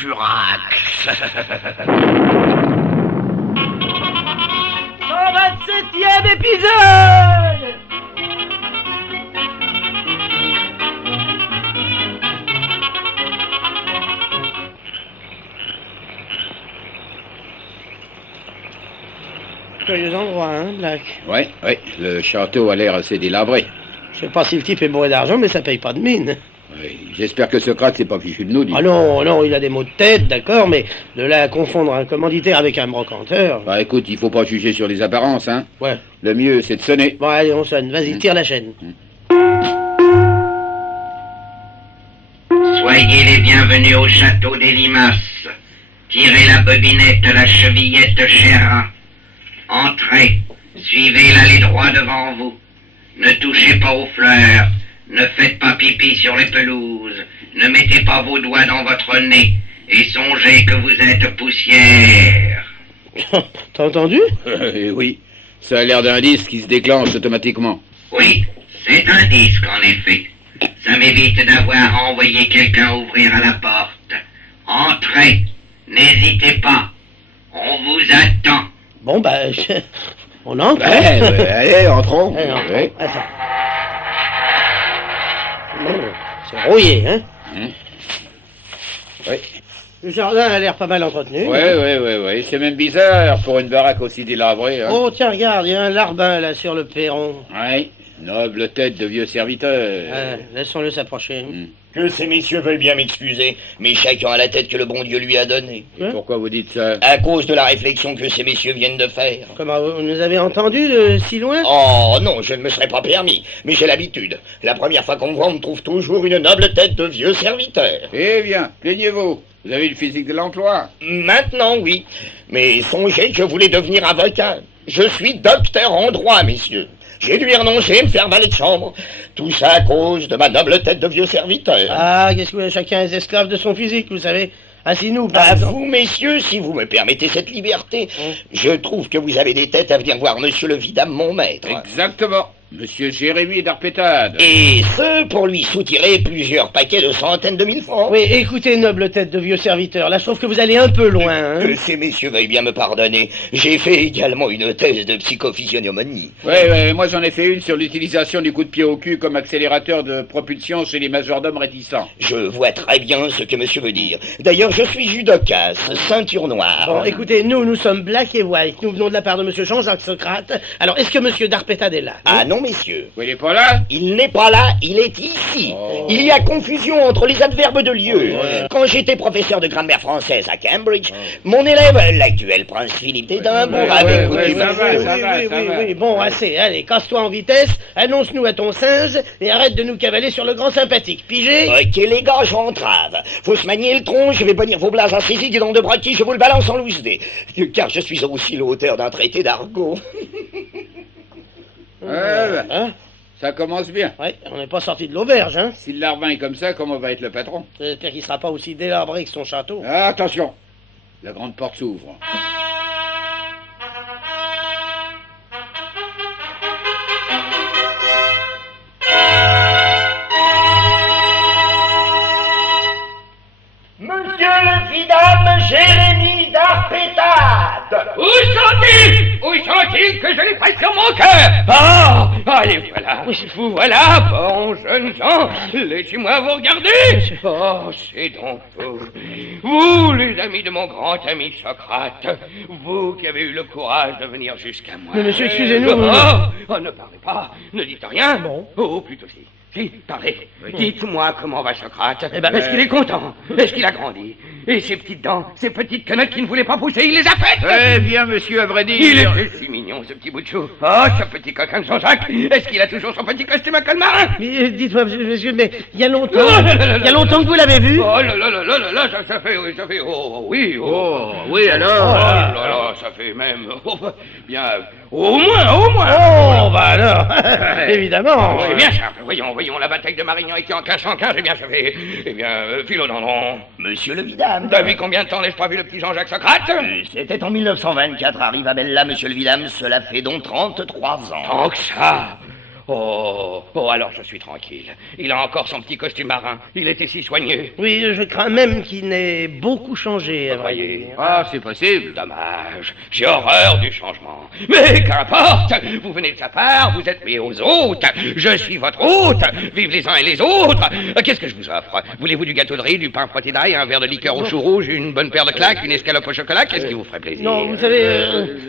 furax. 127e épisode. Curieux endroit, hein, Black? Ouais, le château a l'air assez délabré. Je sais pas si le type est bourré d'argent, mais ça paye pas de mine. Ouais, j'espère que Socrate s'est pas fichu de nous, dis. Ah non, il a des maux de tête, d'accord, mais de là à confondre un commanditaire avec un brocanteur... Bah écoute, il faut pas juger sur les apparences, hein. Ouais. Le mieux, c'est de sonner. Bon, allez, on sonne. Vas-y, tire la chaîne. Soyez les bienvenus au château des Limaces. Tirez la bobinette, la chevillette chère. Entrez, suivez l'allée droit devant vous. Ne touchez pas aux fleurs, ne faites pas pipi sur les pelouses, ne mettez pas vos doigts dans votre nez, et songez que vous êtes poussière. T'as entendu? Oui, ça a l'air d'un disque qui se déclenche automatiquement. Oui, c'est un disque en effet. Ça m'évite d'avoir envoyé quelqu'un ouvrir à la porte. Entrez, n'hésitez pas, on vous attend. Bon, bah, on entre. Allez, entrons. Allez, entrons. Ouais. Attends. Bon, c'est rouillé, hein? Oui. Le jardin a l'air pas mal entretenu. Ouais. C'est même bizarre pour une baraque aussi délabrée, hein. Oh, tiens, regarde, il y a un larbin, là, sur le perron. Ouais, noble tête de vieux serviteur. Laissons-le s'approcher. Que ces messieurs veulent bien m'excuser, mais chacun a la tête que le bon Dieu lui a donnée. Et pourquoi vous dites ça? À cause de la réflexion que ces messieurs viennent de faire. Comment, vous nous avez entendus de si loin? Oh non, je ne me serais pas permis, mais j'ai l'habitude. La première fois qu'on me voit, on me trouve toujours une noble tête de vieux serviteur. Eh bien, plaignez-vous. Vous avez le physique de l'emploi. Maintenant, oui. Mais songez que je voulais devenir avocat. Je suis docteur en droit, messieurs. J'ai dû y renoncer et me faire valet de chambre. Tout ça à cause de ma noble tête de vieux serviteur. Ah, qu'est-ce que chacun est esclave de son physique, vous savez. Assis-nous, par À exemple. vous, messieurs, si vous me permettez cette liberté, je trouve que vous avez des têtes à venir voir monsieur le vidame, mon maître. Exactement. Monsieur Jérémy d'Arpétade. Et ce, pour lui soutirer plusieurs paquets de centaines de mille francs. Oui, écoutez, noble tête de vieux serviteur, là, je trouve que vous allez un peu loin, hein. Que ces messieurs veuillent bien me pardonner. J'ai fait également une thèse de psychophysiognomonie. Ouais, moi j'en ai fait une sur l'utilisation du coup de pied au cul comme accélérateur de propulsion chez les majordomes réticents. Je vois très bien ce que monsieur veut dire. D'ailleurs, je suis judokas, ceinture noire. Bon, écoutez, nous sommes Black et White. Nous venons de la part de monsieur Jean-Jacques Socrate. Alors, est-ce que monsieur d'Arpétade est là? Ah non, messieurs. Vous il est pas là? Il n'est pas là, il est ici. Oh. Il y a confusion entre les adverbes de lieu. Quand j'étais professeur de grammaire française à Cambridge, mon élève, l'actuel prince Philippe d'Édimbourg, avait coutume... ça va. Oui, bon, assez, allez, casse-toi en vitesse, annonce-nous à ton singe et arrête de nous cavaler sur le grand sympathique, pigé? Ok les gars, j'entrave. Faut se manier le tronc, je vais bonir vos blases à saisir et dans de braquis, je vous le balance en loose dé. Car je suis aussi l'auteur d'un traité d'argot. Hein? Ça commence bien. Ouais, on n'est pas sorti de l'auberge, hein? Si le larbin est comme ça, comment va être le patron? J'espère qu'il sera pas aussi délabré que son château. Ah, attention. La grande porte s'ouvre. Monsieur le vidame Jérémy d'Arpétade. Où sont-ils que je les presse sur mon cœur? Ah, allez, voilà, vous voilà, bons jeunes gens, laissez-moi vous regarder. Oh, c'est donc vous. Vous, les amis de mon grand ami Socrate, vous qui avez eu le courage de venir jusqu'à moi. Mais monsieur, excusez-nous. Oh, ne parlez pas, ne dites rien. Bon. Oh, plutôt si. Si, parlez. Dites-moi comment va Socrate. Est-ce qu'il est content? Est-ce qu'il a grandi? Et ses petites dents, ces petites quenottes qui ne voulaient pas pousser, il les a faites? Eh bien, monsieur, à vrai dire... Il était si mignon, ce petit bout de chou. Oh, ce petit coquin de Jean-Jacques. Est-ce qu'il a toujours son petit costume à col marin? Mais dites-moi, monsieur, mais il y a longtemps que vous l'avez vu? Oh là, ça fait, oui. Oh, oui, alors... Oh là là, ça fait même, bien, au moins. Oh, bah alors, évidemment. C'est bien simple, voyons, la bataille de Marignan était en 1515, eh bien, ça fait, Philodendron. Monsieur le vidame. Depuis combien de temps n'ai-je pas vu le petit Jean-Jacques Socrate? C'était en 1924 à Rivabella, monsieur le vidame. Cela fait donc 33 ans. Tant que ça. Oh, alors je suis tranquille. Il a encore son petit costume marin. Il était si soigneux. Oui, je crains même qu'il n'ait beaucoup changé, à Vous vrai voyez. dire. Ah, c'est possible. Dommage. J'ai horreur du changement. Mais qu'importe. Vous venez de sa part, vous êtes mis aux hôtes. Je suis votre hôte. Vive les uns et les autres. Qu'est-ce que je vous offre? Voulez-vous du gâteau de riz, du pain frotté d'ail, un verre de liqueur au chou rouge, une bonne paire de claques, une escalope au chocolat? Qu'est-ce qui vous ferait plaisir? Non, vous savez,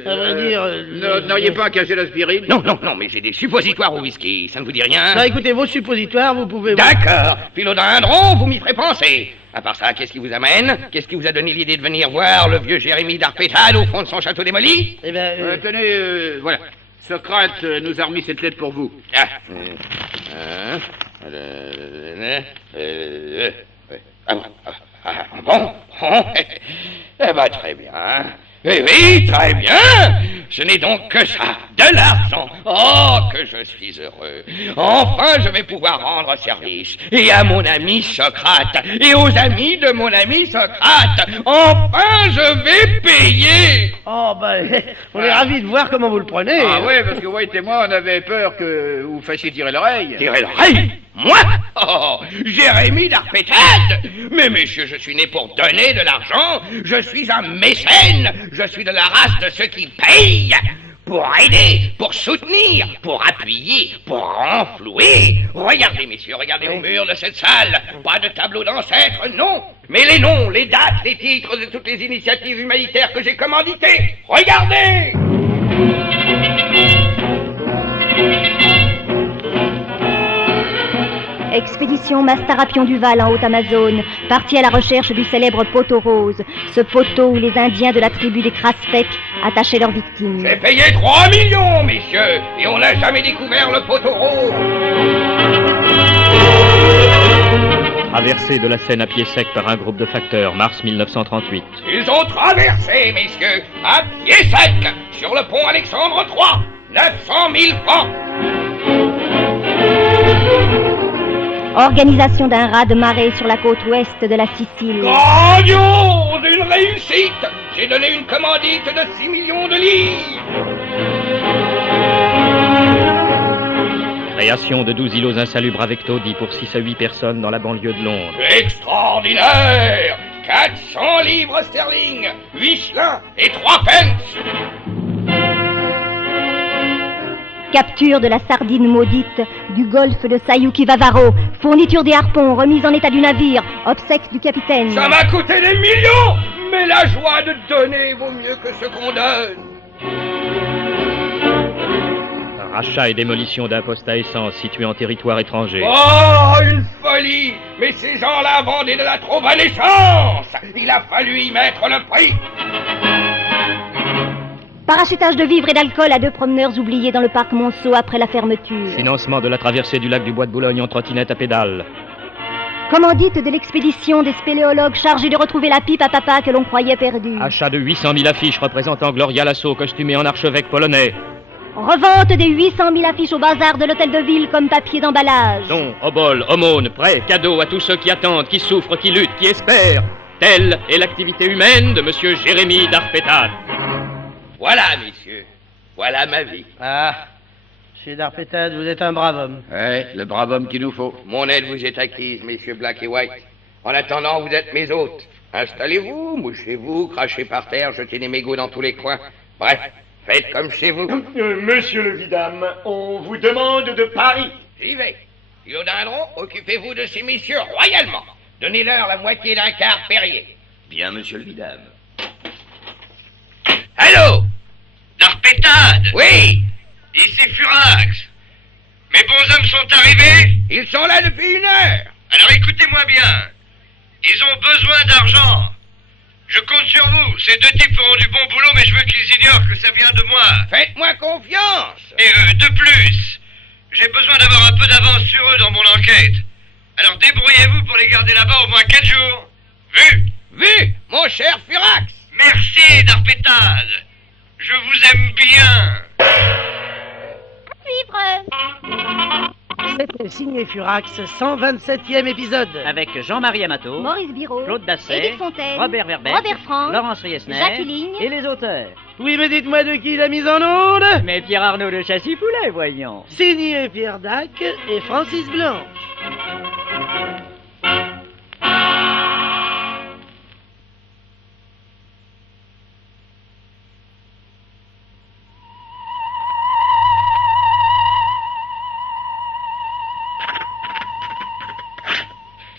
à vrai dire... N'auriez pas à cacher l'aspirine? Non, mais j'ai des suppositoires au whisky. Ça ne vous dit rien? Non, écoutez, vos suppositoires, vous pouvez... D'accord. Philodendron, vous m'y ferez penser. À part ça, qu'est-ce qui vous amène? Qu'est-ce qui vous a donné l'idée de venir voir le vieux Jérémie d'Arpétade au fond de son château démoli? Eh bien... Tenez, voilà. Socrate nous a remis cette lettre pour vous. Bon. Eh ben, très bien. Oui, très bien. Ce n'est donc que ça, de l'argent. Oh, que je suis heureux. Enfin, je vais pouvoir rendre service. Et à mon ami Socrate, et aux amis de mon ami Socrate. Enfin, je vais payer. Oh, ben, on est ravis de voir comment vous le prenez. Ah ouais, parce que White et moi, on avait peur que vous fassiez tirer l'oreille. Tirer l'oreille? Moi? Oh, Jérémie d'Arpétade! Mais messieurs, je suis né pour donner de l'argent. Je suis un mécène. Je suis de la race de ceux qui payent. Pour aider, pour soutenir, pour appuyer, pour renflouer. Regardez, messieurs, regardez au mur de cette salle. Pas de tableau d'ancêtres, non. Mais les noms, les dates, les titres de toutes les initiatives humanitaires que j'ai commanditées. Regardez! Expédition Mastarapion du Val en Haute-Amazone, partie à la recherche du célèbre poteau rose, ce poteau où les Indiens de la tribu des Craspec attachaient leurs victimes. J'ai payé 3 millions, messieurs, et on n'a jamais découvert le poteau rose. Traversée de la Seine à pied sec par un groupe de facteurs, mars 1938. Ils ont traversé, messieurs, à pied sec, sur le pont Alexandre III, 900 000 francs. Organisation d'un raz-de-marée sur la côte ouest de la Sicile. Grandiose, une réussite. J'ai donné une commandite de 6 millions de livres. Création de 12 îlots insalubres avec taudis pour 6 à 8 personnes dans la banlieue de Londres. Extraordinaire. 400 livres sterling, 8 chelins et 3 pence. Capture de la sardine maudite du golfe de Sayuki Vavaro. Fourniture des harpons, remise en état du navire. Obsèques du capitaine. Ça m'a coûté des millions, mais la joie de donner vaut mieux que ce qu'on donne. Rachat et démolition d'un poste à essence situé en territoire étranger. Oh, une folie. Mais ces gens-là vendaient de la trop bonne essence. Il a fallu y mettre le prix. Parachutage de vivres et d'alcool à 2 promeneurs oubliés dans le parc Monceau après la fermeture. Financement de la traversée du lac du Bois de Boulogne en trottinette à pédales. Commandite de l'expédition des spéléologues chargés de retrouver la pipe à papa que l'on croyait perdue. Achat de 800 000 affiches représentant Gloria Lasso costumée en archevêque polonais. Revente des 800 000 affiches au bazar de l'hôtel de ville comme papier d'emballage. Dons, oboles, aumônes, prêts, cadeaux à tous ceux qui attendent, qui souffrent, qui luttent, qui espèrent. Telle est l'activité humaine de monsieur Jérémie d'Arpétade. Voilà, messieurs. Voilà ma vie. Ah, monsieur d'Arpétade, vous êtes un brave homme. Ouais, le brave homme qu'il nous faut. Mon aide vous est acquise, messieurs Black et White. En attendant, vous êtes mes hôtes. Installez-vous, mouchez-vous, crachez par terre, jetez des mégots dans tous les coins. Bref, faites comme chez vous. Monsieur le vidame, on vous demande de Paris. J'y vais. Philodendron, occupez-vous de ces messieurs royalement. Donnez-leur la moitié d'un quart Perrier. Bien, monsieur le vidame. Allô? D'Arpétade! Oui? Ici Furax! Mes bons hommes sont arrivés? Ils sont là depuis 1 heure. Alors écoutez-moi bien. Ils ont besoin d'argent. Je compte sur vous. Ces 2 types feront du bon boulot, mais je veux qu'ils ignorent que ça vient de moi. Faites-moi confiance. Et de plus, j'ai besoin d'avoir un peu d'avance sur eux dans mon enquête. Alors débrouillez-vous pour les garder là-bas au moins 4 jours. Vu? Vu, mon cher Furax. Merci, d'Arpétade. Je vous aime bien. Suivre. C'était Signé Furax, 127e épisode. Avec Jean-Marie Amato, Maurice Biraud, Claude Dasset, Édith Fontaine, Robert Verbeck, Robert Franck, Laurence Riesner Jacques Ligne et les auteurs. Oui, mais dites-moi de qui la mise en onde? Mais Pierre Arnaud de Châssy-Poulet, voyons. Signé Pierre Dac et Francis Blanche.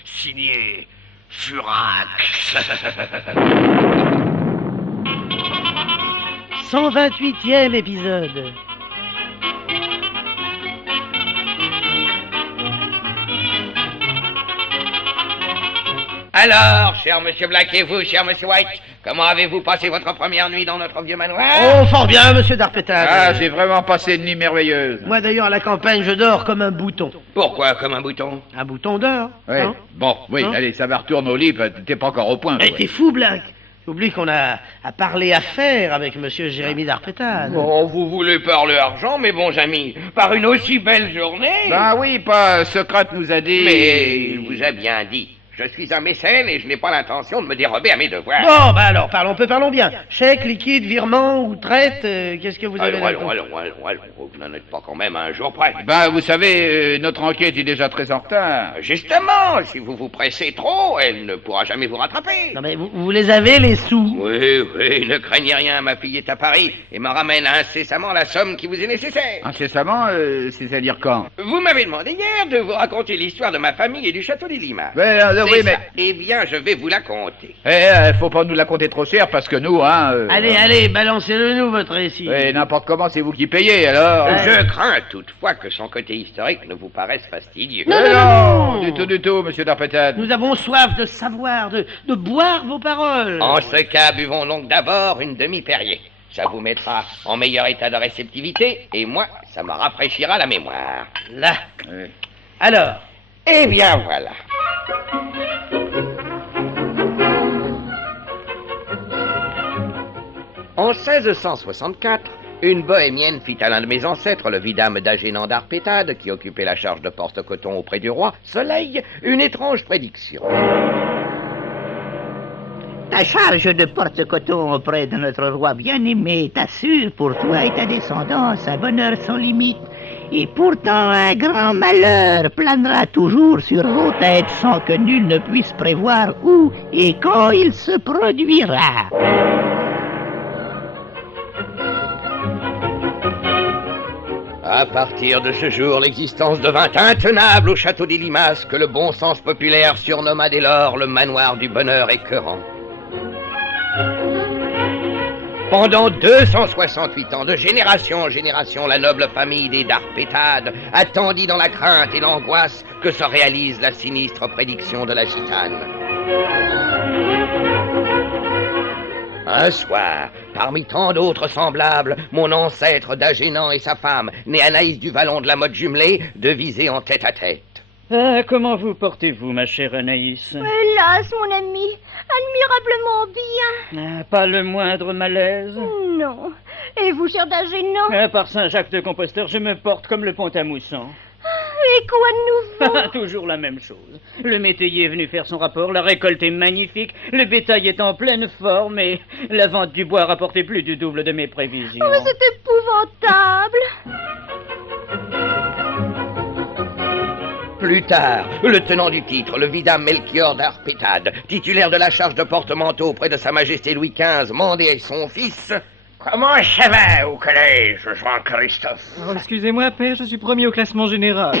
Signé Furax. 128e épisode. Alors, cher monsieur Black et vous, cher monsieur White, comment avez-vous passé votre première nuit dans notre vieux manoir? Oh, fort bien, monsieur Darpétade. Ah, j'ai vraiment passé une nuit merveilleuse. Moi, d'ailleurs, à la campagne, je dors comme un bouton. Pourquoi comme un bouton? Un bouton d'or. Ouais. Hein? Bon, oui, Hein? allez, ça va retourner au lit, t'es pas encore au point. Eh, toi. t'es fou, Black. Oublie qu'on a à parler affaires avec monsieur Jérémy Darpétade. Oh, vous voulez parler argent, mes bons amis, par une aussi belle journée? Ben oui, pas Socrate nous a dit... Mais il vous a bien dit. Je suis un mécène et je n'ai pas l'intention de me dérober à mes devoirs. Bon, bah alors, parlons bien. Chèque, liquide, virement ou traite, qu'est-ce que vous avez Allons, vous n'en êtes pas quand même à un jour près. Ben, vous savez, notre enquête est déjà très en retard. Justement, si vous vous pressez trop, elle ne pourra jamais vous rattraper. Non mais vous les avez, les sous? Oui, ne craignez rien, ma fille est à Paris et me ramène incessamment la somme qui vous est nécessaire. Incessamment, c'est-à-dire quand? Vous m'avez demandé hier de vous raconter l'histoire de ma famille et du château des Limas. Ben, oui, mais... Eh bien, je vais vous la conter. Faut pas nous la compter trop cher parce que nous, hein... Allez, balancez-le nous, votre récit. Oui, n'importe comment, c'est vous qui payez, alors... Je crains toutefois que son côté historique ne vous paraisse fastidieux. Non. Du tout, monsieur Darpétade. Nous avons soif de savoir, de boire vos paroles. En ce cas, buvons donc d'abord une demi-Perrier. Ça vous mettra en meilleur état de réceptivité, et moi, ça me rafraîchira la mémoire. Là. Oui. Alors. Eh bien, voilà. En 1664, une bohémienne fit à l'un de mes ancêtres, le vidame d'Agénan d'Arpétade, qui occupait la charge de porte-coton auprès du roi Soleil, une étrange prédiction. Ta charge de porte-coton auprès de notre roi bien-aimé t'assure pour toi et ta descendance un bonheur sans limite. Et pourtant, un grand malheur planera toujours sur vos têtes sans que nul ne puisse prévoir où et quand il se produira. À partir de ce jour, l'existence devint intenable au château des Limas, que le bon sens populaire surnomma dès lors le manoir du bonheur écœurant. Pendant 268 ans, de génération en génération, la noble famille des Darpétades attendit dans la crainte et l'angoisse que se réalise la sinistre prédiction de la gitane. Un soir, parmi tant d'autres semblables, mon ancêtre d'Agénan et sa femme, née Anaïs du Vallon de la Motte jumelée, devisaient en tête-à-tête. Ah, comment vous portez-vous, ma chère Anaïs? Hélas, mon ami, admirablement bien. Ah, pas le moindre malaise? Non. Et vous, cher d'Agénan? Ah, par Saint-Jacques de Composteur, je me porte comme le Pont-à-Mousson. Et quoi de nouveau? Toujours la même chose. Le métayer est venu faire son rapport, la récolte est magnifique, le bétail est en pleine forme et la vente du bois a rapporté plus du double de mes prévisions. Oh, mais c'est épouvantable. Plus tard, le tenant du titre, le vidame Melchior d'Arpétade, titulaire de la charge de porte-manteau auprès de Sa Majesté Louis XV, mandait son fils... Comment ça va au collège, Jean-Christophe? Oh, excusez-moi, père, je suis premier au classement général.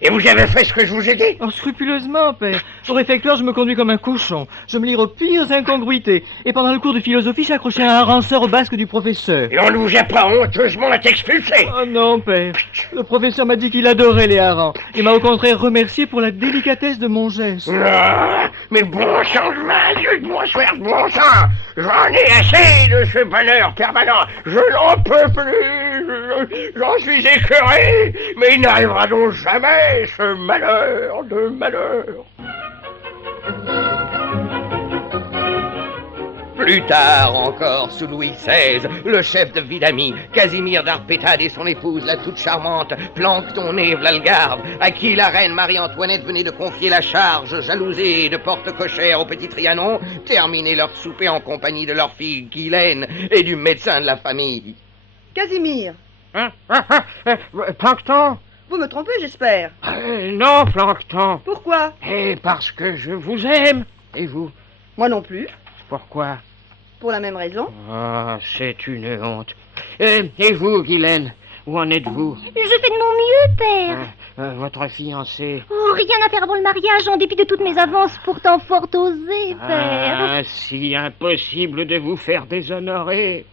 Et vous avez fait ce que je vous ai dit? Oh, scrupuleusement, père. Au réfectoire, je me conduis comme un cochon. Je me livre aux pires incongruités. Et pendant le cours de philosophie, j'ai accroché un ranceur au basque du professeur. Et on ne vous a pas honteusement expulsé? Oh non, père. Le professeur m'a dit qu'il adorait les harengs. Il m'a au contraire remercié pour la délicatesse de mon geste. Non, mais bon sang de ma Dieu, bonsoir, bon sang! J'en ai assez de ce bonheur permanent. Je n'en peux plus. J'en suis écœuré. Mais il n'arrivera donc jamais ce malheur de malheur. Plus tard encore, sous Louis XVI, le chef de Vidamy, Casimir d'Arpétade et son épouse, la toute charmante Plancton Neve Lalgarde, à qui la reine Marie-Antoinette venait de confier la charge jalousée de porte-cochère au petit Trianon, terminaient leur souper en compagnie de leur fille Guylaine et du médecin de la famille. Casimir. Plancton? Vous me trompez, j'espère. Non, Plancton. Pourquoi? Parce que je vous aime. Et vous? Moi non plus. Pourquoi? Pour la même raison. Ah, c'est une honte. Et vous, Guylaine, où en êtes-vous? Je fais de mon mieux, père. Votre fiancé? Oh, rien à faire avant le mariage, en dépit de toutes mes avances, pourtant fort osées, père. Ah, si impossible de vous faire déshonorer.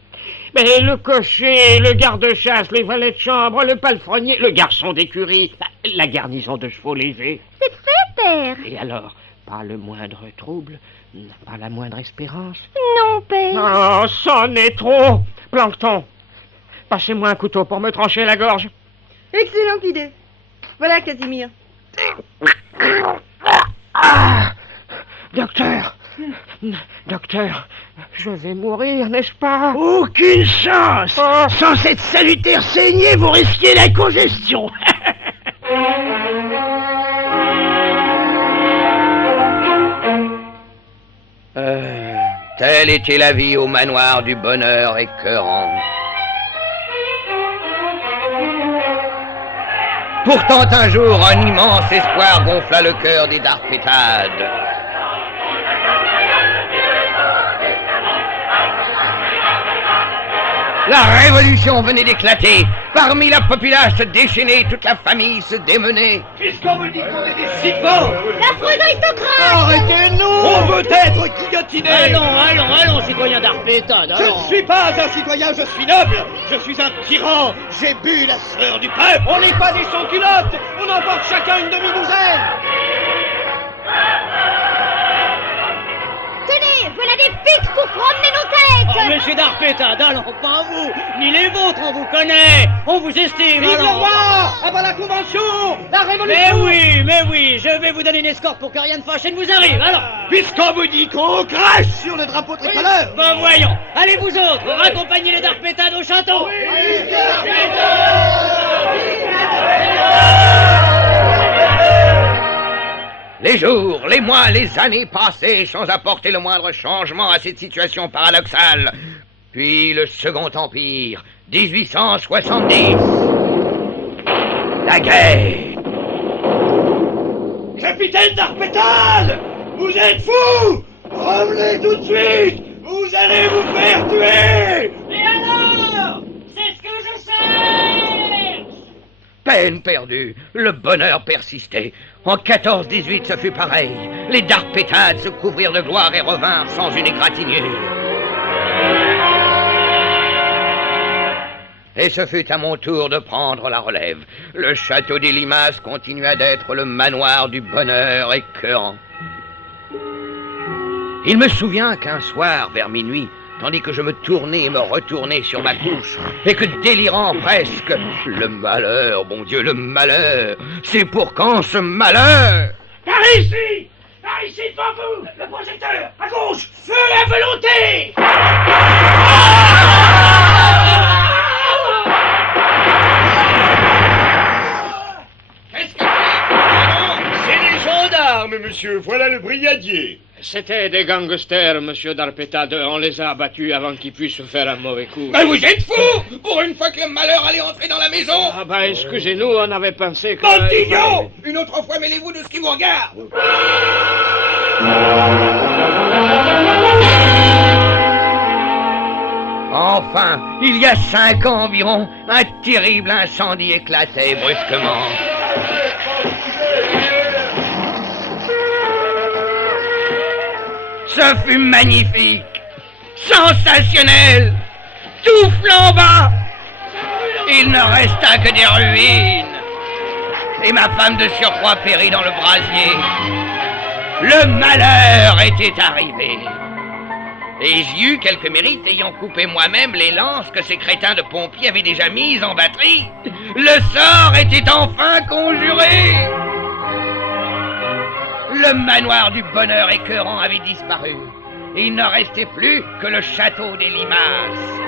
Mais le cocher, le garde-chasse, les valets de chambre, le palefrenier, le garçon d'écurie, la garnison de chevaux légers. C'est fait, père. Et alors, pas le moindre trouble, pas la moindre espérance? Non, père. Oh, c'en est trop. Plancton, passez-moi un couteau pour me trancher la gorge. Excellente idée. Voilà, Casimir. Ah, docteur, je vais mourir, n'est-ce pas? Aucune chance. Sans cette salutaire saignée, vous risquez la congestion. Telle était la vie au manoir du bonheur écœurant. Pourtant un jour, un immense espoir gonfla le cœur des Darpétades. La révolution venait d'éclater. Parmi la populace déchaînée, toute la famille se démenait. Puisqu'on me dit qu'on est des citons. L'affreux aristocrate. Arrêtez-nous. On veut être guillotinés. Allons, citoyen d'Arpétade, Je ne suis pas un citoyen, je suis noble. Je suis un tyran. J'ai bu la sueur du peuple. On n'est pas des sans-culottes. On en porte chacun une demi-douzaine. Tenez, voilà des pics pour promener nos têtes. Oh, monsieur d'Arpétade, allons, pas vous, ni les vôtres, on vous connaît, on vous estime, Vive le allons. roi. Avant la convention. La révolution. Mais oui, je vais vous donner une escorte pour que rien de fâché ne vous arrive, alors. Puisqu'on vous dit qu'on crache sur le drapeau tricolore. Ben voyons, allez vous autres, raccompagnez les d'Arpétade au château. Les jours, les mois, les années passaient sans apporter le moindre changement à cette situation paradoxale. Puis le Second Empire, 1870. La guerre. Capitaine d'Arpétade, vous êtes fou. Revenez tout de suite. Vous allez vous faire tuer. Et alors? C'est ce que je sais. Peine perdue, le bonheur persistait. En 14-18, ce fut pareil. Les Darpétades se couvrirent de gloire et revinrent sans une égratignure. Et ce fut à mon tour de prendre la relève. Le château des Limaces continua d'être le manoir du bonheur écœurant. Il me souvient qu'un soir, vers minuit, tandis que je me tournais et me retournais sur ma couche, et que délirant presque, le malheur, bon Dieu, le malheur, c'est pour quand ce malheur? Par ici devant vous, le projecteur, à gauche, feu à volonté. Qu'est-ce que c'est des gendarmes, monsieur, voilà le brigadier. C'était des gangsters, monsieur d'Arpétade. On les a abattus avant qu'ils puissent faire un mauvais coup. Mais vous êtes fous! Pour une fois que le malheur allait entrer dans la maison! Ah ben, excusez-nous, on avait pensé que... Bandillo! Une autre fois, mêlez-vous de ce qui vous regarde! Enfin, il y a 5 ans environ, un terrible incendie éclatait brusquement. Ce fut magnifique, sensationnel, tout flamba. Il ne resta que des ruines. Et ma femme de surcroît périt dans le brasier. Le malheur était arrivé. Et j'y eus quelques mérites ayant coupé moi-même les lances que ces crétins de pompiers avaient déjà mises en batterie. Le sort était enfin conjuré. Le manoir du bonheur écœurant avait disparu. il ne restait plus que le château des Limaces.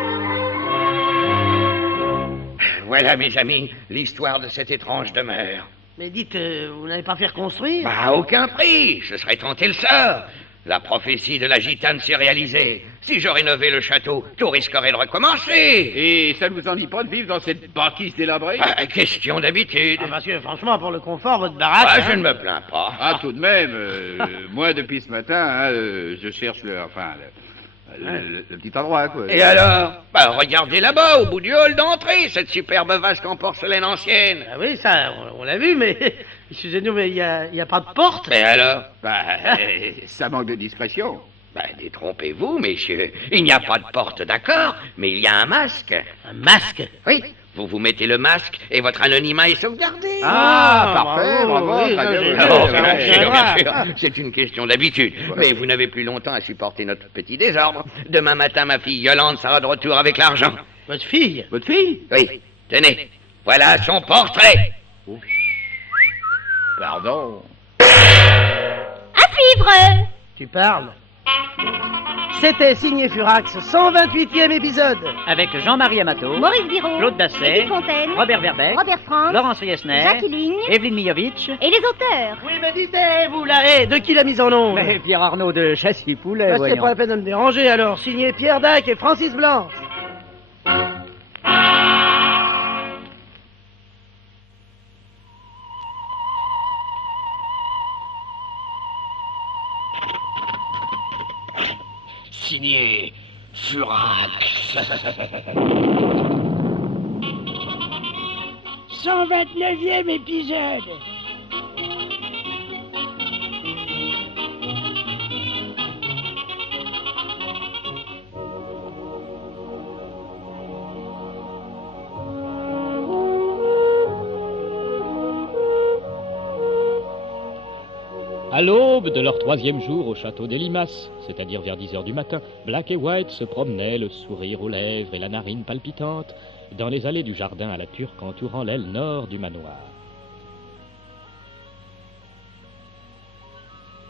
Voilà, mes amis, l'histoire de cette étrange demeure. Mais dites, vous n'allez pas faire construire? Bah, à aucun prix, ce serait tenter le sort. La prophétie de la gitane s'est réalisée. Si je rénovais le château, tout risquerait de recommencer. Et ça ne vous ennuie pas de vivre dans cette banquise délabrée? Question d'habitude. Parce que franchement, pour le confort, votre baraque... Je ne me plains pas. Ah, tout de même, moi, depuis ce matin, je cherche le petit endroit, quoi. Et alors? Regardez là-bas, au bout du hall d'entrée, cette superbe vasque en porcelaine ancienne. Ah oui, ça, on l'a vu, mais... Excusez-nous, mais il y a pas de porte? Et alors? Ça manque de discrétion. Détrompez-vous, messieurs. Il n'y a pas de porte, d'accord, mais il y a un masque. Un masque? Oui. Vous mettez le masque et votre anonymat est sauvegardé. Parfait, bravo. Oui, bien sûr. C'est une question d'habitude. Mais vous n'avez plus longtemps à supporter notre petit désordre. Demain matin, ma fille Yolande sera de retour avec l'argent. Votre fille? Votre fille? Oui. Tenez, voilà son portrait. Pardon. À suivre. Tu parles? C'était signé Furax, 128e épisode. Avec Jean-Marie Amato, Maurice Biraud, Claude Basset, Étienne Fontaine, Robert Verbeck, Robert Franck, Laurence Riesner, Jacques Ligne, Evelyne Mijovic et les auteurs. Oui, mais dites-vous, là, de qui la mise en onde? et Pierre Arnaud de Châssis-Poulet, C'est voyons. pas la peine de me déranger, alors. Signé Pierre Dac et Francis Blanche. Signé Furax. 129e épisode. À l'aube de leur 3e jour au château des Limaces, c'est-à-dire vers 10 heures du matin, Black et White se promenaient, le sourire aux lèvres et la narine palpitante, dans les allées du jardin à la turque entourant l'aile nord du manoir.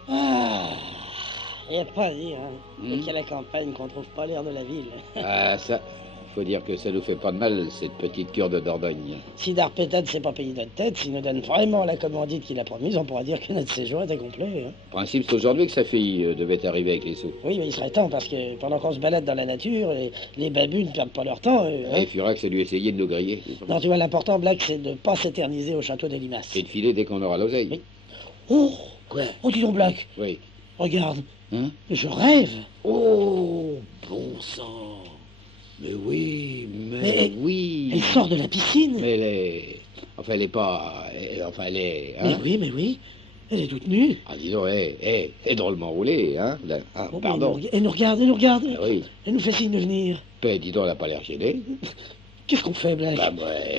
Il n'y a pas à dire, hein. Dès qu'il y a la campagne qu'on trouve pas l'air de la ville. Ça, faut dire que ça nous fait pas de mal, cette petite cure de Dordogne. Si Darpétade s'est pas payé notre tête, s'il nous donne vraiment la commandite qu'il a promise, on pourra dire que notre séjour était complet. Hein. Le principe, c'est aujourd'hui que sa fille devait arriver avec les sous. Oui, mais il serait temps, parce que pendant qu'on se balade dans la nature, les babus ne perdent pas leur temps. Et Furax a dû essayer de nous griller. Non, tu vois, l'important, Black, c'est de pas s'éterniser au château des Limaces. Et de filer dès qu'on aura l'oseille. Oui. Oh, quoi? Oh, dis donc, Black. Oui. Regarde. Hein? Je rêve. Oh, bon sang. Mais oui, Mais oui. Elle sort de la piscine. Mais elle est... Enfin, elle est pas... Enfin, elle est... Hein? Mais oui. Elle est toute nue. Ah, dis donc, elle est drôlement roulée, hein. Là. Ah, Oh, pardon. Elle nous regarde. Ah, oui. Elle nous fait signe de venir. Ben, dis donc, elle n'a pas l'air gênée. Qu'est-ce qu'on fait, Black? Y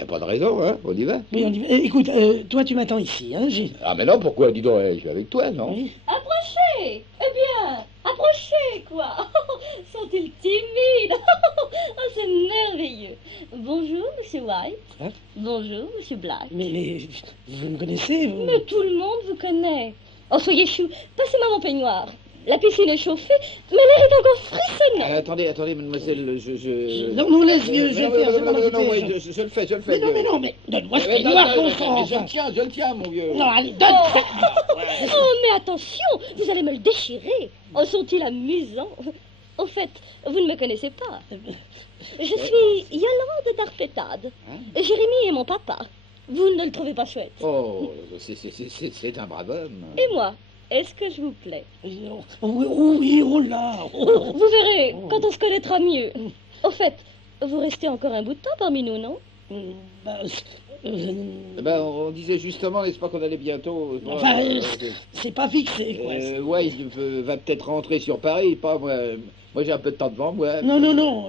a pas de raison, hein. On y va. Oui, on y va. Écoute, toi, tu m'attends ici, hein, Gilles. Ah, mais non, pourquoi? Dis donc, je suis avec toi, non? Oui. Approchez. Eh bien, approchez, quoi. Sont-ils timides? C'est merveilleux. Bonjour, Monsieur White. Hein? Bonjour, Monsieur Black. Mais vous me connaissez, vous? Mais tout le monde vous connaît. Oh, soyez chou. Passez-moi mon peignoir. La piscine est chauffée, mais l'air est encore frissonnant. Attendez, mademoiselle, je... Non, laisse, vieux, je vais faire, c'est pas moi qui non, fais, oui, je le fais. Mais non, mais donne-moi ce peignoir, bon sang. Je le tiens, mon vieux. Non, allez, donne. Oh, mais attention, vous allez me le déchirer. Oh, sont-ils amusants? Au fait, vous ne me connaissez pas. Je suis Yolande d'Arpétade. Jérémie est mon papa. Vous ne le trouvez pas chouette? Oh, c'est un brave homme. Et moi, est-ce que je vous plais? Oui, oh là. Vous verrez, quand on se connaîtra mieux. Au fait, vous restez encore un bout de temps parmi nous, non? On disait justement, n'est-ce pas, qu'on allait bientôt... Enfin, c'est pas fixé, quoi. Ouais, il va peut-être rentrer sur Paris, pas moi. Moi, j'ai un peu de temps devant moi. Non,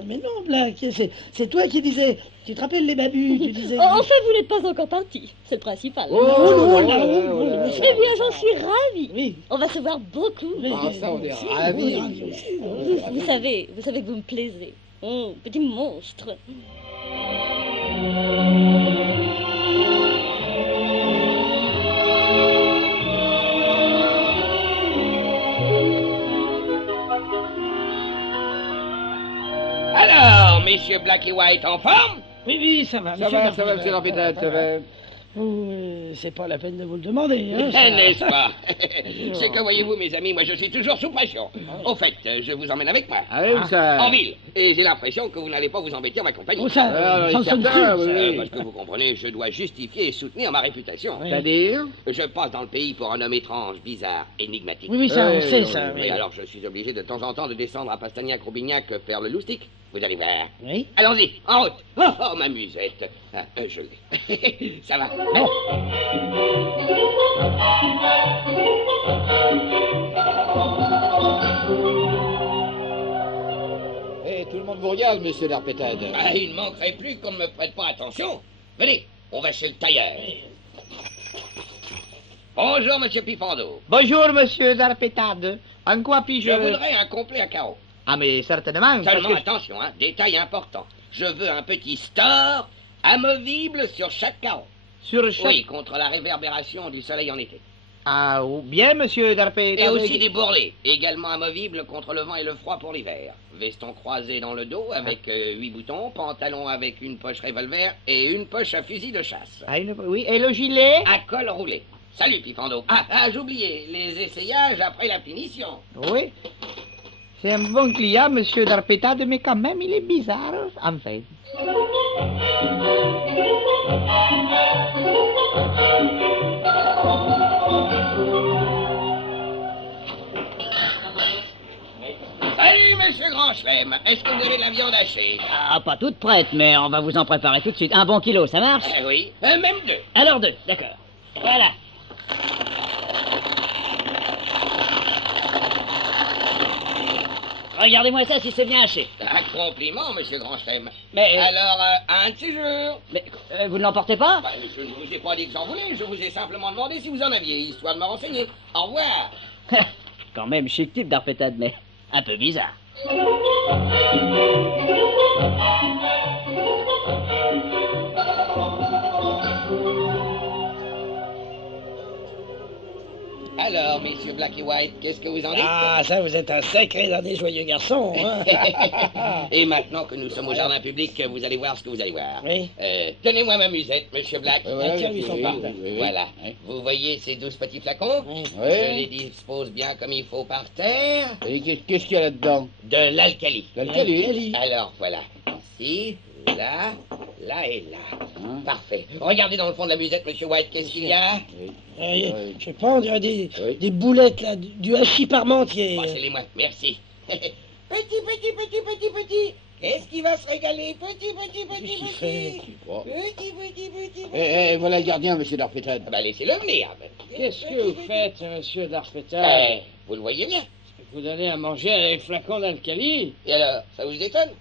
mais non, Black, c'est toi qui disais... Tu te rappelles les babus, tu disais... En fait, vous n'êtes pas encore parti, c'est le principal. Non. Eh bien, j'en suis ravie. Oui. On va se voir beaucoup. Ah, ça, on est ravis. Vous savez que vous me plaisez. Oh, petit monstre. monsieur Black et White en forme? Oui, ça va. Ça va, monsieur Darpétade, ça va. C'est pas la peine de vous le demander, hein. N'est-ce pas? C'est que voyez-vous, mes amis, moi je suis toujours sous pression. Au fait, je vous emmène avec moi. Ah oui, ça... En ville. Et j'ai l'impression que vous n'allez pas vous embêter en ma compagnie. Oh, ça, j'en sommes certain, sûrs. oui. Parce que vous comprenez, je dois justifier et soutenir ma réputation. C'est-à-dire? Je passe dans le pays pour un homme étrange, bizarre, énigmatique. Oui, ça, on sait, ça. Oui, alors je suis obligé de temps en temps de descendre à Pastagnac-Roubignac faire le loustic. Vous allez voir. Oui. Allons-y, en route. Oh, ma musette. Ah, je l'ai. Ça va. Eh, tout le monde vous regarde, monsieur Darpétade. Ah, il ne manquerait plus qu'on ne me prête pas attention. Venez, on va chez le tailleur. Bonjour, monsieur Pifando. Bonjour, monsieur Darpétade. En quoi puis-je... Je voudrais un complet à carreaux. Ah, mais certainement. Seulement, attention, hein, détail important. Je veux un petit store amovible sur chaque carreau. Sur chaque... Oui, contre la réverbération du soleil en été. Ah, bien, monsieur Darpétade. Et aussi des bourrelets, également amovibles contre le vent et le froid pour l'hiver. Veston croisé dans le dos avec 8 boutons, pantalon avec une poche revolver et une poche à fusil de chasse. Ah, oui, et le gilet? À col roulé. Salut, Pifando. Ah, j'oubliais, les essayages après la finition. Oui. C'est un bon client, monsieur Darpétade, mais quand même, il est bizarre, en fait. Salut, monsieur Grand Chelem. Est-ce que vous avez de la viande hachée? Ah, pas toute prête, mais on va vous en préparer tout de suite. Un bon kilo, ça marche? Oui, même 2. Alors 2, d'accord. Voilà. Regardez-moi ça si c'est bien haché. Un compliment, monsieur Grand Chelem. Mais... Alors, un de ces jours. Mais vous ne l'emportez pas? Bah, je ne vous ai pas dit que j'en voulais, je vous ai simplement demandé si vous en aviez, histoire de me renseigner. Au revoir. Quand même chic type d'Arpétade, mais un peu bizarre. Alors, messieurs Black et White, qu'est-ce que vous en dites? Ah, ça, vous êtes un sacré dernier joyeux garçon, hein. Et maintenant que nous sommes au jardin public, vous allez voir ce que vous allez voir. Oui. Tenez-moi ma musette, monsieur Black. Tiens, lui, son partenaire. Voilà. Vous voyez ces 12 petits flacons? Je les dispose bien comme il faut par terre. Et qu'est-ce qu'il y a là-dedans? De l'alcali. L'alcali? Alors, voilà. Ici, là, là et là. Parfait. Regardez dans le fond de la musette, monsieur White, qu'est-ce qu'il y a? Je sais pas, on dirait des boulettes, là, du hachis parmentier. Passez-les-moi, merci. Petit. Qu'est-ce qui va se régaler? Petit. Eh, voilà le gardien, monsieur Darpétade. Bah, laissez-le venir. Qu'est-ce que vous faites, monsieur Darpétade? Vous le voyez bien. Vous donnez à manger avec flacon d'alcali? Et alors, ça vous étonne?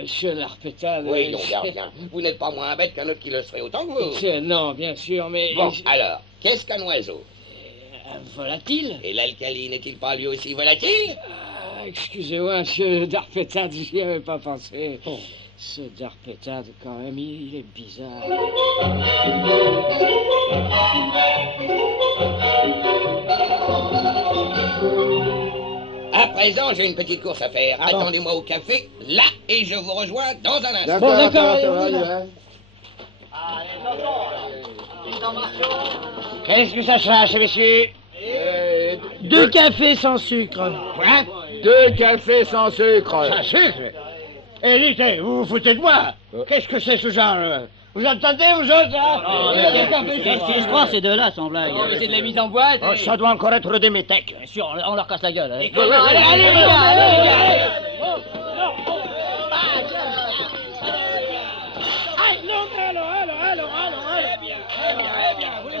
Monsieur Darpétade... Oui, non, gardien. Vous n'êtes pas moins bête qu'un autre qui le serait autant que vous. Non, bien sûr, mais... Bon, alors, qu'est-ce qu'un oiseau? Un volatile? Et l'alcali n'est-il pas lui aussi volatile? Excusez-moi, monsieur Darpétade, j'y avais pas pensé. Ce Darpétade, quand même, il est bizarre. À présent, j'ai une petite course à faire. Attendez-moi au café, là, et je vous rejoins dans un instant. Bon, d'accord. Qu'est-ce que ça cherche, messieurs? 2 cafés sans sucre. Quoi? 2 cafés sans sucre. Sans sucre? Eh, dites, vous vous foutez de moi? Qu'est-ce que c'est ce genre? Vous entendez, vous autres, hein? Qu'est-ce qui se croit, ces deux-là, sans blague? C'est de la mise en boîte. Oh, ça doit encore être des métèques. Bien sûr, on leur casse la gueule. Hein. Allez, les gars, allez.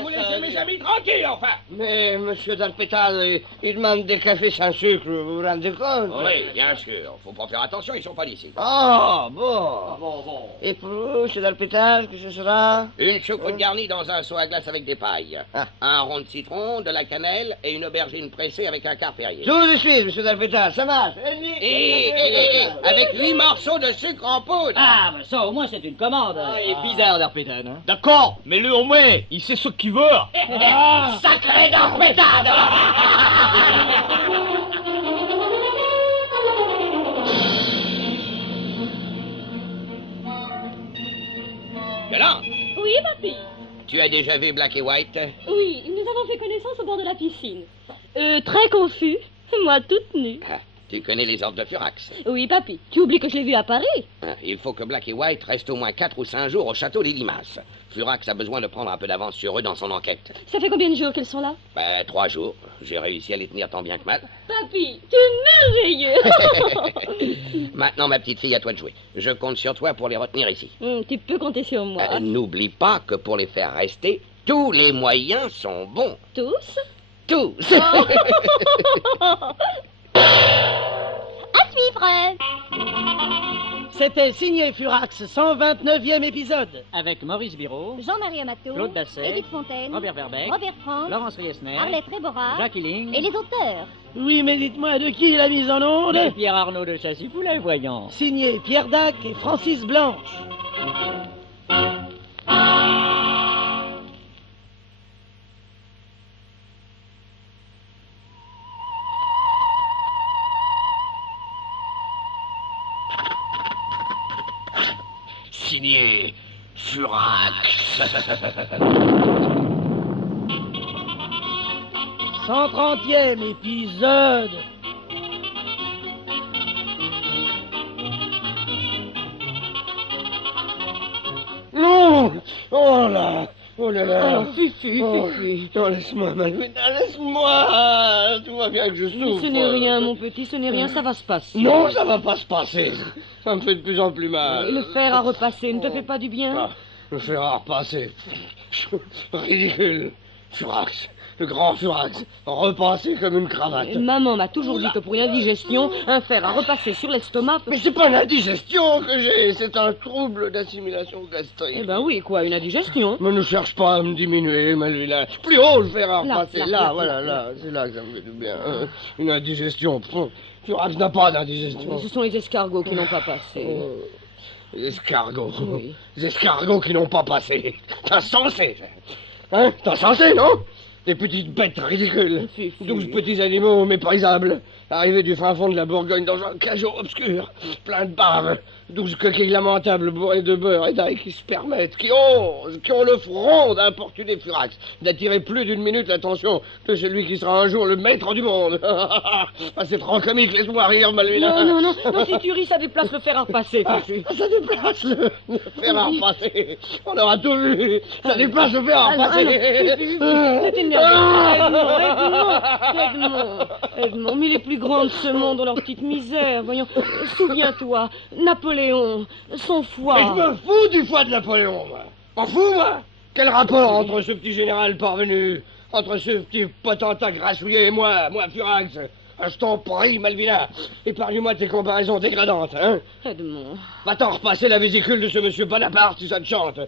Vous laissez mes amis tranquilles, enfin. Mais, monsieur Darpétade, il demande des cafés sans sucre, vous vous rendez compte? Oui, bien sûr. Faut pas faire attention, ils sont pas d'ici. Ah, bon. Et pour vous, monsieur Darpétade, que ce sera? Une choucroute garnie dans un seau à glace avec des pailles. Un rond de citron, de la cannelle et une aubergine pressée avec un quart Perrier. Tout de suite, monsieur Darpétade, ça marche. Et avec 8 morceaux de sucre en poudre. Ah, ben ça, au moins, c'est une commande. Il est bizarre, Darpétade, hein? D'accord, mais lui au moins, il sait ce qu'il veut. Sacré Darpétade. Oui, papy. Tu as déjà vu Black et White? Oui, nous avons fait connaissance au bord de la piscine. Très confus. Moi toute nue. Ah, tu connais les ordres de Furax. Oui, papy. Tu oublies que je l'ai vu à Paris. Ah, il faut que Black et White restent au moins 4 ou 5 jours au château des Limaces. Furax a besoin de prendre un peu d'avance sur eux dans son enquête. Ça fait combien de jours qu'elles sont là? 3 jours. J'ai réussi à les tenir tant bien que mal. Papy, tu es merveilleux. Maintenant, ma petite fille, à toi de jouer. Je compte sur toi pour les retenir ici. Tu peux compter sur moi. N'oublie pas que pour les faire rester, tous les moyens sont bons. Tous? Tous. À suivre. C'était signé Furax, 129e épisode. Avec Maurice Biraud, Jean-Marie Amato, Claude Basset, Edith Fontaine, Robert Verbeck, Robert Franck, Laurence Riesner, Arlette Rébora, Jacques Hilling et les auteurs. Oui, mais dites-moi, de qui est la mise en onde? et Pierre Arnaud de Chassy-Poulet, voyons. Signé Pierre Dac et Francis Blanche. Signé Furax. 130e épisode. Non! Oh là! Oh là là! Alors, Fifi. Non, laisse-moi, Malvina, laisse-moi! Tout va bien que je souffre. Ce n'est rien, mon petit, ce n'est rien, ça va se passer. Non, ça va pas se passer. Ça me fait de plus en plus mal. Le fer à repasser ne te fait pas du bien? Le fer à repasser. Ridicule. Furax. Le grand Furax. Repassé comme une cravate. Maman m'a toujours dit que pour une indigestion, un fer à repasser sur l'estomac... Mais c'est pas une indigestion que j'ai, c'est un trouble d'assimilation gastrique. Eh ben oui, quoi, une indigestion? Mais ne cherche pas à me diminuer, Malvina. Plus haut le fer à repasser. Là, Là, c'est là que ça me fait du bien. Une indigestion. Furax n'a pas d'indigestion. Ce sont les escargots qui n'ont pas passé. Les escargots. Oui. Les escargots qui n'ont pas passé. T'es insensé. Hein? T'es insensé, non? Des petites bêtes ridicules. 12 petits animaux méprisables. Arrivés du fin fond de la Bourgogne dans un cachot obscur. Plein de bave. 12 coquilles lamentables bourrées de beurre et d'ail qui se permettent, qui osent, qui ont le front d'importuner Furax, d'attirer plus d'une minute l'attention de celui qui sera un jour le maître du monde. C'est trop comique, laisse-moi rire, Malvina. Non, si tu ris, ça déplace le fer à repasser, Fifi. Ça déplace le fer à repasser. On aura tout vu. Ça déplace le fer à repasser. C'est énervé. Edmond, mais les plus grands de ce monde ont leur petite misère, voyons. Souviens-toi, Napoléon, son foie. Mais je me fous du foie de Napoléon, moi. M'en fous, moi. Quel rapport entre ce petit général parvenu, entre ce petit potentat grassouillé et moi Furax? Je t'en prie, Malvina, épargne-moi tes comparaisons dégradantes, hein. Edmond. Va-t'en repasser la vésicule de ce monsieur Bonaparte si ça te chante.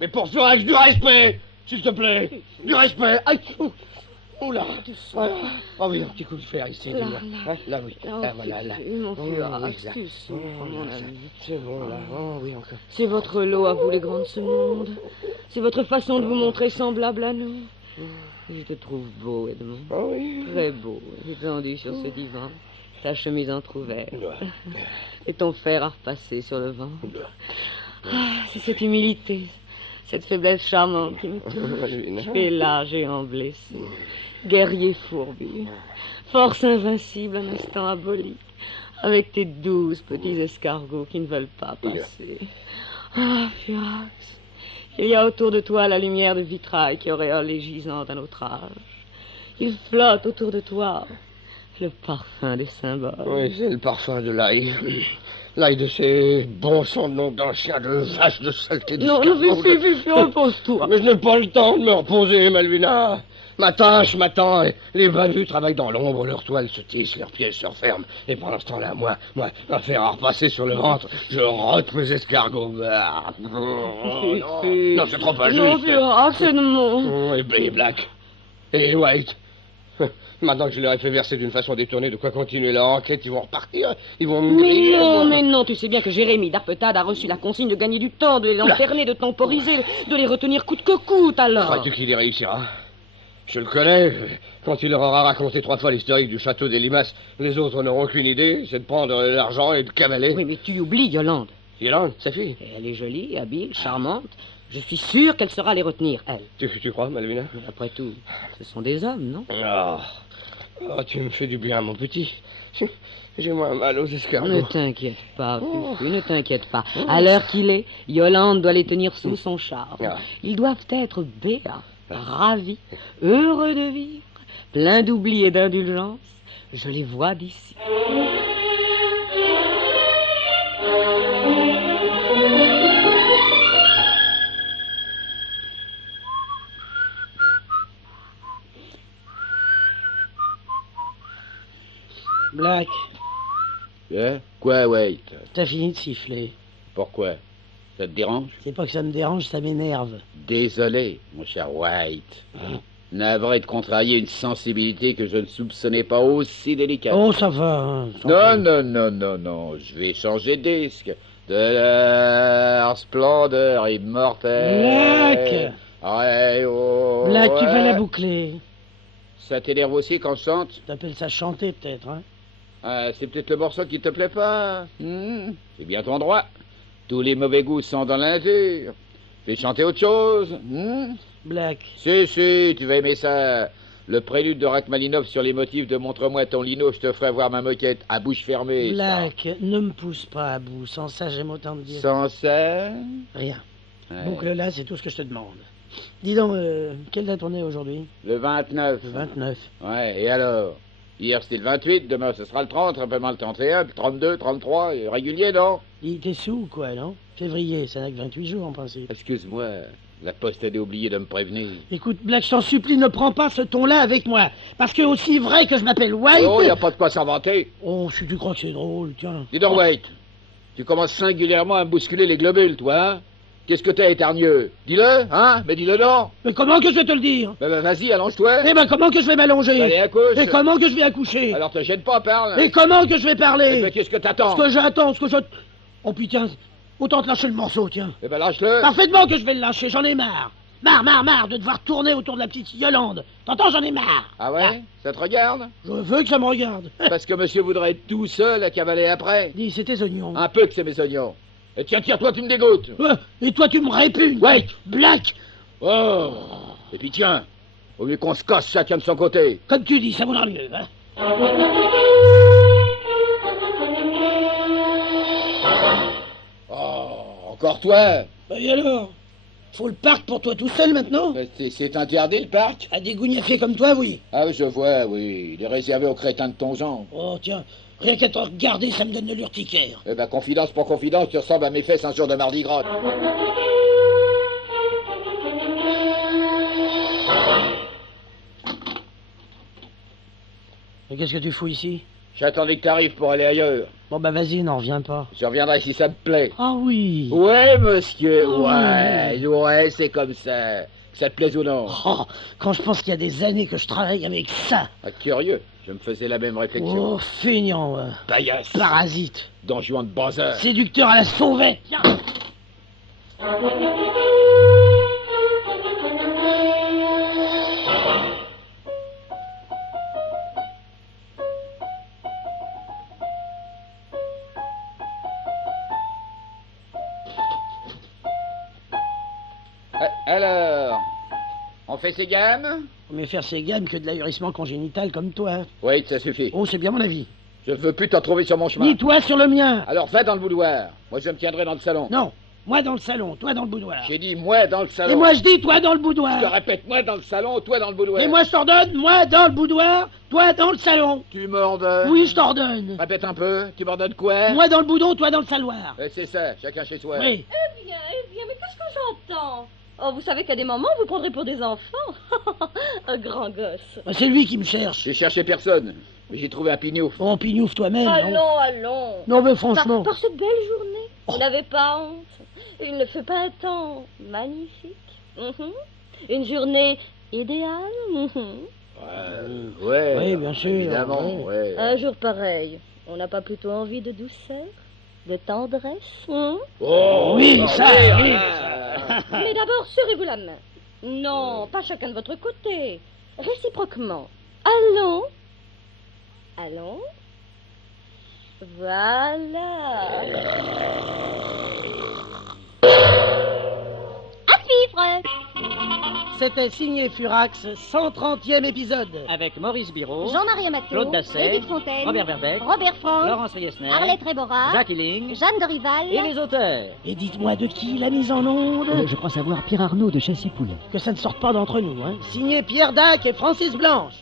Mais pour Furax, du respect, s'il te plaît. Du respect. Aïe. Oula. Voilà. Oh oui, un petit coup de fer ici. Là, oui. Là, voilà, là. Mon Furax, exact. tu souffres, mon ami. C'est bon, là. Oh oui, encore. C'est votre lot à vous, les grands de ce monde. C'est votre façon de vous montrer semblable à nous. Je te trouve beau, Edmond. Oh oui. Très beau, étendu sur ce divan. Ta chemise entrouverte. Et ton fer à repasser sur le ventre. C'est cette humilité, cette faiblesse charmante qui me touche. Tu es là, géant blessé. Guerrier fourbu. Force invincible, un instant aboli. Avec tes 12 petits escargots qui ne veulent pas passer. Ah, Furax. Il y a autour de toi la lumière de vitrail qui auréole les gisants d'un autre âge. Il flotte autour de toi le parfum des symboles. Oui, c'est le parfum de l'ail. L'ail de ces bons sons de nom d'anciens, de vaches, de saleté, de Non, Fifi, repose-toi. Mais je n'ai pas le temps de me reposer, Malvina. Ma tâche m'attend. Les balus travaillent dans l'ombre, leurs toiles se tissent, leurs pieds se referment. Et pendant ce temps-là, moi, un fer à repasser sur le ventre, je rote mes escargots. Non, c'est trop injuste. Non, Furax, c'est de mon... Et Black. Et White. Maintenant que je leur ai fait verser d'une façon détournée de quoi continuer leur enquête, ils vont repartir. Ils vont me griller. Mais non, tu sais bien que Jérémie d'Arpetade a reçu la consigne de gagner du temps, de les lanterner, de temporiser, de les retenir coûte que coûte, alors. Crois-tu qu'il y réussira? Je le connais. Quand il leur aura raconté 3 fois l'historique du château des Limaces, les autres n'auront aucune idée. C'est de prendre l'argent et de cavaler. Oui, mais tu oublies Yolande. Yolande, sa fille. Elle est jolie, habile, charmante. Je suis sûr qu'elle saura les retenir, elle. Tu crois, Malvina? Après tout, ce sont des hommes, non? Oh, tu me fais du bien, mon petit. J'ai moins mal aux escargots. Ne t'inquiète pas, Fufu, ne t'inquiète pas. À l'heure qu'il est, Yolande doit les tenir sous son charme. Ils doivent être béats, ravis, heureux de vivre, pleins d'oubli et d'indulgence. Je les vois d'ici. Black, Quoi, Wait? t'as fini de siffler. Pourquoi? Ça te dérange? C'est pas que ça me dérange, ça m'énerve. Désolé, mon cher White. Navré de contrarier une sensibilité que je ne soupçonnais pas aussi délicate. Oh, ça va. Hein, Non, je vais changer de disque. De leur splendeur immortelle. Black Black, tu vas la boucler. Ça t'énerve aussi quand je chante? T'appelles ça chanter, peut-être, hein? C'est peut-être le morceau qui te plaît pas. C'est bien ton droit. Tous les mauvais goûts sont dans la nature. Fais chanter autre chose. Black. Si, tu vas aimer ça. Le prélude de Rachmaninov sur les motifs de Montre-moi ton lino, je te ferai voir ma moquette à bouche fermée. Black, ne me pousse pas à bout. Sans ça, j'aime autant te dire. Sans ça? Rien. Ouais. Boucle-là, c'est tout ce que je te demande. Dis donc, quelle date on est aujourd'hui? Le 29. Le 29. Ouais, et alors? Hier, c'était le 28, demain, ce sera le 30, simplement le 31, le 32, 33, régulier, non? Il était sous ou quoi, non? Février, ça n'a que 28 jours, en principe. Excuse-moi, la poste a oublié de me prévenir. Écoute, Black, je t'en supplie, ne prends pas ce ton-là avec moi. Parce que aussi vrai que je m'appelle White... Oh, y a pas de quoi s'inventer. Oh, si tu crois que c'est drôle, tiens. Dis donc, White, tu commences singulièrement à me bousculer les globules, toi, hein? Qu'est-ce que t'es, étergneux? Dis-le, hein? Mais dis-le non. Mais comment que je vais te le dire? Ben, vas-y, allonge-toi. Eh ben, comment que je vais m'allonger? Allez, accouche. Et comment que je vais accoucher? Alors te gêne pas, parle. Et comment que je vais parler? Eh ben, qu'est-ce que t'attends? Ce que j'attends, ce que je... Oh putain, autant te lâcher le morceau, tiens. Eh ben, lâche-le. Parfaitement que je vais le lâcher, j'en ai marre. Marre de devoir tourner autour de la petite Yolande. T'entends, j'en ai marre. Ah ouais? Ça te regarde? Je veux que ça me regarde. Parce que monsieur voudrait être tout seul à cavaler après. Dis, c'est tes oignons. Un peu que c'est mes oignons. Et tiens, toi, tu me dégoûtes. Et toi, tu me répugnes. Ouais. Black. Oh. Et puis tiens, au lieu qu'on se casse chacun de son côté. Comme tu dis, ça vaudra mieux, hein. Oh, encore toi? Et alors? Faut le parc pour toi tout seul maintenant? C'est interdit, le parc? À des gougnafiers comme toi, oui. Ah, je vois, oui. Il est réservé aux crétins de ton genre. Oh, tiens, rien qu'à te regarder, ça me donne de l'urticaire. Eh ben, confidence pour confidence, tu ressembles à mes fesses un jour de Mardi Gras. Mais qu'est-ce que tu fous ici? J'attendais que t'arrives pour aller ailleurs. Bon, bah vas-y, n'en reviens pas. Je reviendrai si ça me plaît. Ah oui. Ouais, monsieur, Ah ouais, c'est comme ça. Que ça te plaise ou non? Oh, quand je pense qu'il y a des années que je travaille avec ça. Ah, curieux, je me faisais la même réflexion. Oh, feignant, Paillasse. Parasite. Don Juan de Bazar. Séducteur à la sauvette. Tiens. Alors, on fait ses gammes? Mais faire ses gammes que de l'ahurissement congénital comme toi. Oui, ça suffit. Oh, c'est bien mon avis. Je veux plus t'en trouver sur mon chemin. Ni toi sur le mien. Alors va dans le boudoir. Moi, je me tiendrai dans le salon. Non, moi dans le salon, toi dans le boudoir. J'ai dit moi dans le salon. Et moi je dis toi dans le boudoir. Je te répète, moi dans le salon, toi dans le boudoir. Et moi je t'ordonne, moi dans le boudoir, toi dans le salon. Tu m'ordonnes? Oui, je t'ordonne. Répète un peu, tu m'ordonnes quoi? Moi dans le boudon, toi dans le saloir. C'est ça, chacun chez soi. Oui. Eh bien, mais qu'est-ce que j'entends? Oh, vous savez qu'à des moments, vous prendrez pour des enfants. Un grand gosse. C'est lui qui me cherche. J'ai cherché personne, mais j'ai trouvé un pignouf. Oh, pignouf toi-même. Allons. Non, mais franchement. Par cette belle journée, vous n'avez pas honte. Il ne fait pas un temps magnifique. Une journée idéale. Ouais. Oui, bien sûr. Évidemment, ouais. Un jour pareil, on n'a pas plutôt envie de douceur, de tendresse? Oh, oui, ça, oui. Mais d'abord, serrez-vous la main. Non, pas chacun de votre côté. Réciproquement. Allons. Voilà. C'était signé Furax, 130e épisode. Avec Maurice Biraud, Jean-Marie Amato, Claude Dasset, Edith Fontaine, Robert Verbeck, Robert Franck, Laurence Riesner, Arlette Rébora, Jacques Hilling, Jeanne Dorival et les auteurs. Et dites-moi de qui la mise en onde Je crois savoir Pierre Arnaud de Chassy-Poulet. Que ça ne sorte pas d'entre nous, hein. Signé Pierre Dac et Francis Blanche.